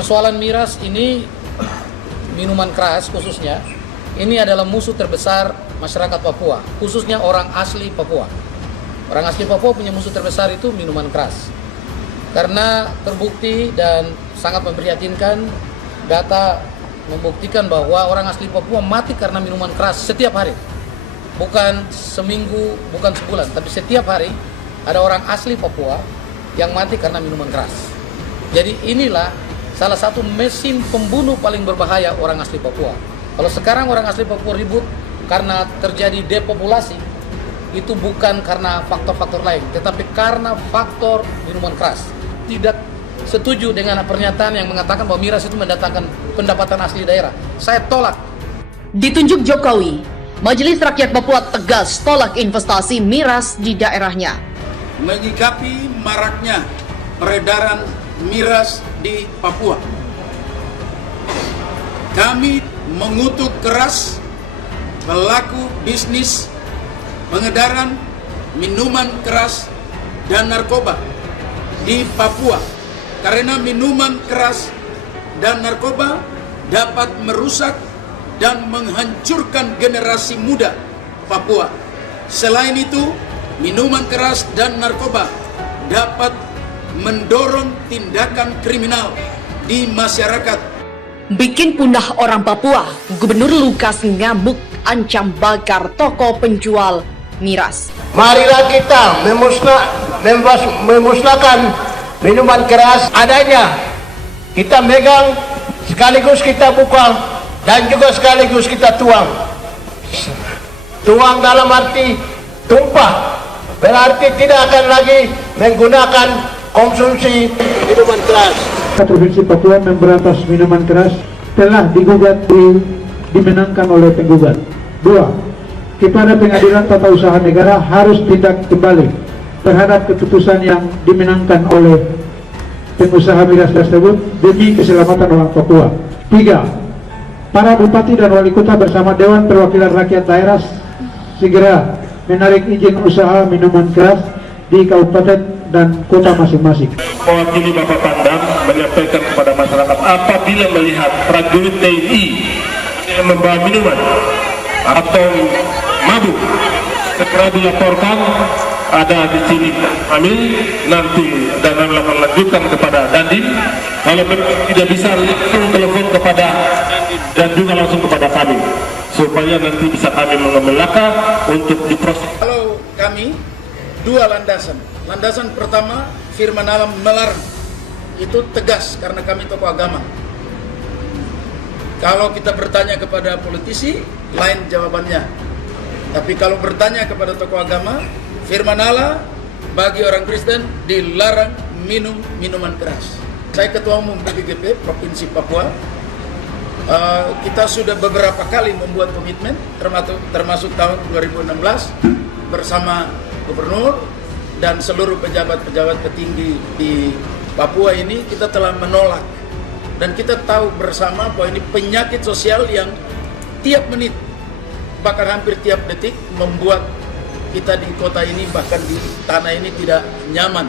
persoalan miras ini, minuman keras khususnya, ini adalah musuh terbesar masyarakat Papua, khususnya orang asli Papua. Orang asli Papua punya musuh terbesar itu minuman keras. Karena terbukti dan sangat memprihatinkan, data membuktikan bahwa orang asli Papua mati karena minuman keras setiap hari. Bukan seminggu, bukan sebulan, tapi setiap hari ada orang asli Papua yang mati karena minuman keras. Jadi inilah salah satu mesin pembunuh paling berbahaya orang asli Papua. Kalau sekarang orang asli Papua ribut karena terjadi depopulasi, itu bukan karena faktor-faktor lain, tetapi karena faktor minuman keras. Tidak setuju dengan pernyataan yang mengatakan bahwa miras itu mendatangkan pendapatan asli daerah. Saya tolak. Ditunjuk Jokowi, Majelis Rakyat Papua tegas tolak investasi miras di daerahnya. Menyikapi maraknya peredaran miras di Papua, kami mengutuk keras pelaku bisnis pengedaran minuman keras dan narkoba di Papua, karena minuman keras dan narkoba dapat merusak dan menghancurkan generasi muda Papua. Selain itu, minuman keras dan narkoba dapat mendorong tindakan kriminal di masyarakat. Bikin punah orang Papua, Gubernur Lukas ngamuk ancam bakar toko penjual miras. Marilah kita memusnahkan minuman keras adanya. Kita megang, sekaligus kita buka, dan juga sekaligus kita tuang. Tuang dalam arti tumpah, berarti tidak akan lagi menggunakan konsumsi minuman keras. Provinsi Papua memberantas minuman keras telah digugat dimenangkan oleh penggugat. 2. Kepada Pengadilan Tata Usaha Negara harus tindak kembali terhadap keputusan yang dimenangkan oleh pengusaha miras tersebut demi keselamatan orang Papua. 3. Para bupati dan wali kota bersama Dewan Perwakilan Rakyat Daerah segera menarik izin usaha minuman keras di kabupaten dan kota masing-masing. Mewakili Bapak Pangdam menyampaikan kepada masyarakat, apabila melihat prajurit TNI yang membawa minuman atau mabuk, segera dilaporkan. Ada di sini kami nanti dan melakukan lanjutkan kepada Dandim. Kalau tidak bisa, langsung telepon kepada dan juga langsung kepada kami, supaya nanti bisa kami mengambil langkah untuk diproses. Kalau kami dua landasan. Landasan pertama, firman Allah melarang. Itu tegas karena kami tokoh agama. Kalau kita bertanya kepada politisi, lain jawabannya. Tapi kalau bertanya kepada tokoh agama, firman Allah bagi orang Kristen dilarang minum minuman keras. Saya Ketua Umum PGGP Provinsi Papua. Kita sudah beberapa kali membuat komitmen, termasuk tahun 2016 bersama Gubernur dan seluruh pejabat-pejabat petinggi di Papua ini. Kita telah menolak dan kita tahu bersama bahwa ini penyakit sosial yang tiap menit, bahkan hampir tiap detik membuat kita di kota ini, bahkan di tanah ini tidak nyaman.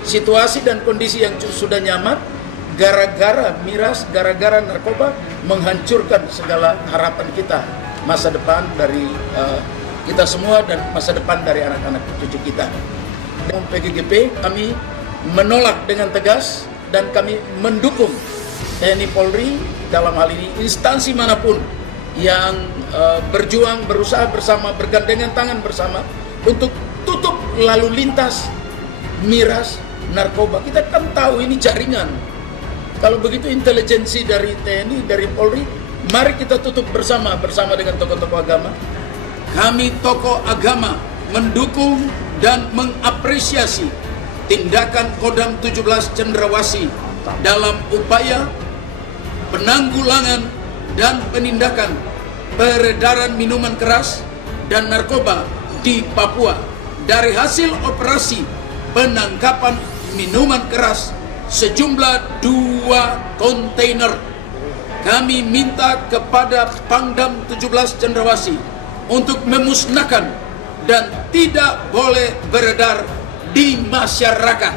Situasi dan kondisi yang sudah nyaman gara-gara miras, gara-gara narkoba menghancurkan segala harapan kita, masa depan dari kita semua dan masa depan dari anak-anak cucu kita. Dengan PGGP kami menolak dengan tegas dan kami mendukung TNI Polri dalam hal ini, instansi manapun yang berjuang, berusaha bersama, bergandengan tangan bersama untuk tutup lalu lintas miras, narkoba. Kita kan tahu ini jaringan. Kalau begitu intelijensi dari TNI, dari Polri, mari kita tutup bersama dengan tokoh-tokoh agama. Kami tokoh agama mendukung dan mengapresiasi tindakan Kodam 17 Cendrawasih dalam upaya penanggulangan dan penindakan peredaran minuman keras dan narkoba di Papua. Dari hasil operasi penangkapan minuman keras sejumlah 2 kontainer, kami minta kepada Pangdam 17 Cendrawasih untuk memusnahkan dan tidak boleh beredar di masyarakat.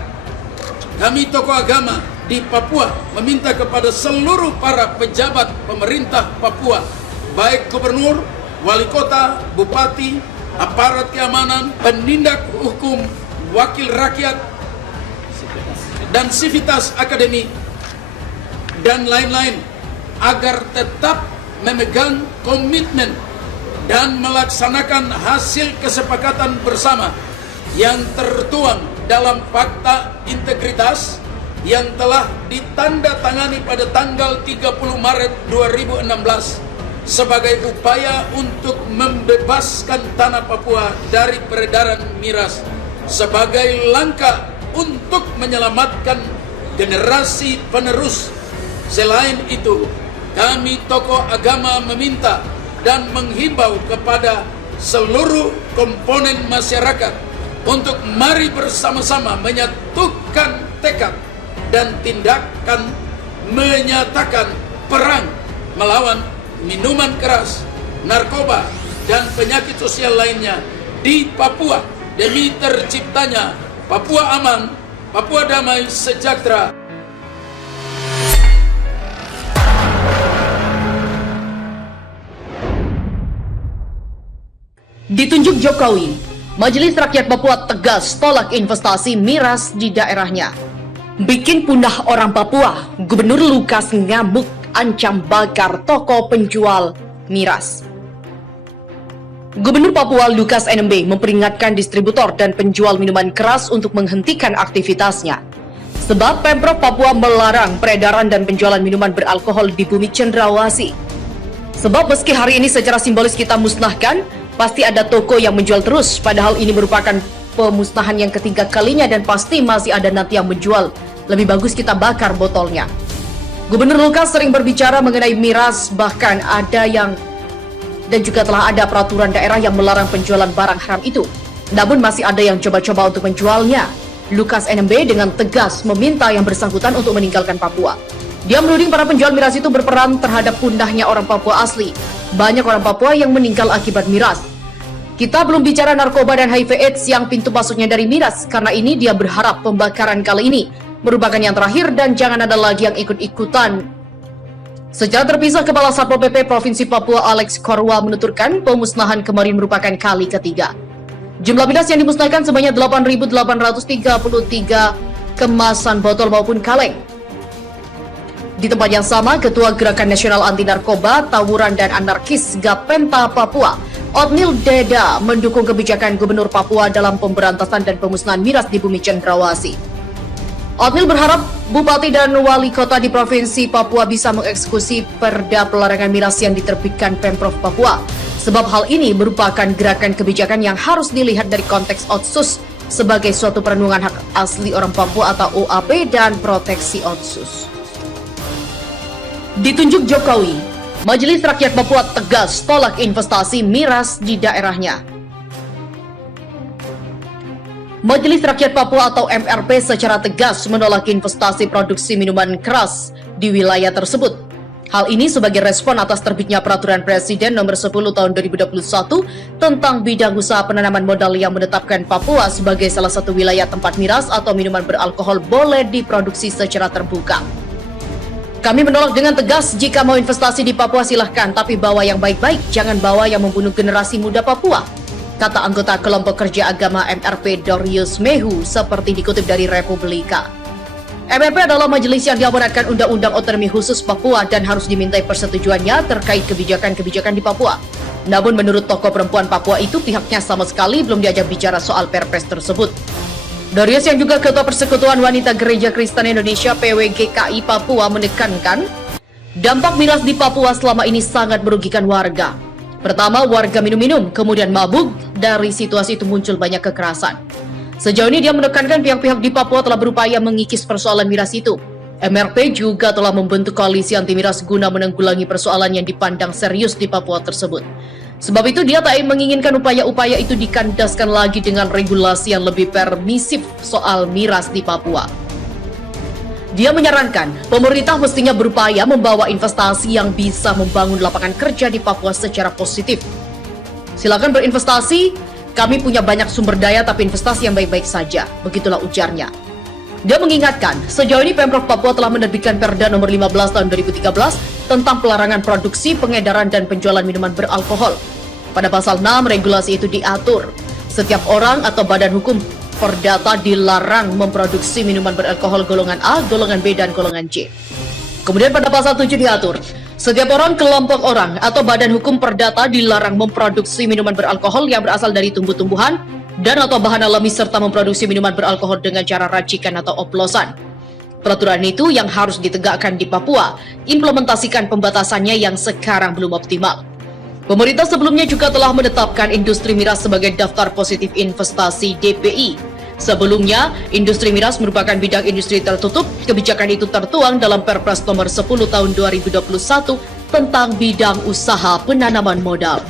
Kami tokoh agama di Papua meminta kepada seluruh para pejabat pemerintah Papua, baik gubernur, wali kota, bupati, aparat keamanan, penindak hukum, wakil rakyat, dan sivitas akademi, dan lain-lain, agar tetap memegang komitmen dan melaksanakan hasil kesepakatan bersama yang tertuang dalam Fakta Integritas yang telah ditandatangani pada tanggal 30 Maret 2016 sebagai upaya untuk membebaskan tanah Papua dari peredaran miras sebagai langkah untuk menyelamatkan generasi penerus. Selain itu, kami tokoh agama meminta dan menghimbau kepada seluruh komponen masyarakat untuk mari bersama-sama menyatukan tekad dan tindakan menyatakan perang melawan minuman keras, narkoba, dan penyakit sosial lainnya di Papua demi terciptanya Papua aman, Papua damai sejahtera. Ditunjuk Jokowi, Majelis Rakyat Papua tegas tolak investasi miras di daerahnya. Bikin punah orang Papua, Gubernur Lukas ngamuk ancam bakar toko penjual miras. Gubernur Papua Lukas NMB memperingatkan distributor dan penjual minuman keras untuk menghentikan aktivitasnya. Sebab Pemprov Papua melarang peredaran dan penjualan minuman beralkohol di bumi cendrawasih. Sebab meski hari ini secara simbolis kita musnahkan, pasti ada toko yang menjual terus, padahal ini merupakan pemusnahan yang ketiga kalinya dan pasti masih ada nanti yang menjual. Lebih bagus kita bakar botolnya. Gubernur Lukas sering berbicara mengenai miras, bahkan ada yang dan juga telah ada peraturan daerah yang melarang penjualan barang haram itu. Namun masih ada yang coba-coba untuk menjualnya. Lukas NMB dengan tegas meminta yang bersangkutan untuk meninggalkan Papua. Dia menuding para penjual miras itu berperan terhadap pundahnya orang Papua asli. Banyak orang Papua yang meninggal akibat miras. Kita belum bicara narkoba dan HIV/AIDS yang pintu masuknya dari miras. Karena ini dia berharap pembakaran kali ini merupakan yang terakhir dan jangan ada lagi yang ikut-ikutan. Secara terpisah, Kepala Satpol PP Provinsi Papua Alex Korwa menuturkan pemusnahan kemarin merupakan kali ketiga. Jumlah miras yang dimusnahkan sebanyak 8.833 kemasan botol maupun kaleng. Di tempat yang sama, Ketua Gerakan Nasional Anti Narkoba, Tawuran dan Anarkis Gapenta Papua, Otnil Deda, mendukung kebijakan Gubernur Papua dalam pemberantasan dan pemusnahan miras di bumi cendrawasih. Otnil berharap Bupati dan Wali Kota di Provinsi Papua bisa mengeksekusi perda pelarangan miras yang diterbitkan Pemprov Papua. Sebab hal ini merupakan gerakan kebijakan yang harus dilihat dari konteks Otsus sebagai suatu perlindungan hak asli orang Papua atau OAP dan proteksi Otsus. Ditunjuk Jokowi, Majelis Rakyat Papua tegas tolak investasi miras di daerahnya. Majelis Rakyat Papua atau MRP secara tegas menolak investasi produksi minuman keras di wilayah tersebut. Hal ini sebagai respon atas terbitnya Peraturan Presiden Nomor 10 Tahun 2021 tentang bidang usaha penanaman modal yang menetapkan Papua sebagai salah satu wilayah tempat miras atau minuman beralkohol boleh diproduksi secara terbuka. Kami menolak dengan tegas, jika mau investasi di Papua silahkan, tapi bawa yang baik-baik, jangan bawa yang membunuh generasi muda Papua, kata anggota kelompok kerja agama MRP Dorius Mehu seperti dikutip dari Republika. MRP adalah majelis yang diamanatkan Undang-Undang Otonomi Khusus Papua dan harus dimintai persetujuannya terkait kebijakan-kebijakan di Papua. Namun menurut tokoh perempuan Papua itu pihaknya sama sekali belum diajak bicara soal perpres tersebut. Dorius yang juga Ketua Persekutuan Wanita Gereja Kristen Indonesia PWGKI Papua menekankan dampak miras di Papua selama ini sangat merugikan warga. Pertama, warga minum-minum, kemudian mabuk, dari situasi itu muncul banyak kekerasan. Sejauh ini dia menekankan pihak-pihak di Papua telah berupaya mengikis persoalan miras itu. MRP juga telah membentuk koalisi anti miras guna menanggulangi persoalan yang dipandang serius di Papua tersebut. Sebab itu dia tak menginginkan upaya-upaya itu dikandaskan lagi dengan regulasi yang lebih permisif soal miras di Papua. Dia menyarankan pemerintah mestinya berupaya membawa investasi yang bisa membangun lapangan kerja di Papua secara positif. Silakan berinvestasi, kami punya banyak sumber daya tapi investasi yang baik-baik saja, begitulah ujarnya. Dia mengingatkan, sejauh ini Pemprov Papua telah menerbitkan Perda nomor 15 tahun 2013 tentang pelarangan produksi, pengedaran, dan penjualan minuman beralkohol. Pada pasal 6, regulasi itu diatur. Setiap orang atau badan hukum perdata dilarang memproduksi minuman beralkohol golongan A, golongan B, dan golongan C. Kemudian pada pasal 7 diatur, setiap orang, kelompok orang, atau badan hukum perdata dilarang memproduksi minuman beralkohol yang berasal dari tumbuh-tumbuhan dan atau bahan alami serta memproduksi minuman beralkohol dengan cara racikan atau oplosan. Peraturan itu yang harus ditegakkan di Papua, implementasikan pembatasannya yang sekarang belum optimal. Pemerintah sebelumnya juga telah menetapkan industri miras sebagai daftar positif investasi DPI. Sebelumnya, industri miras merupakan bidang industri tertutup. Kebijakan itu tertuang dalam Perpres nomor 10 tahun 2021 tentang bidang usaha penanaman modal.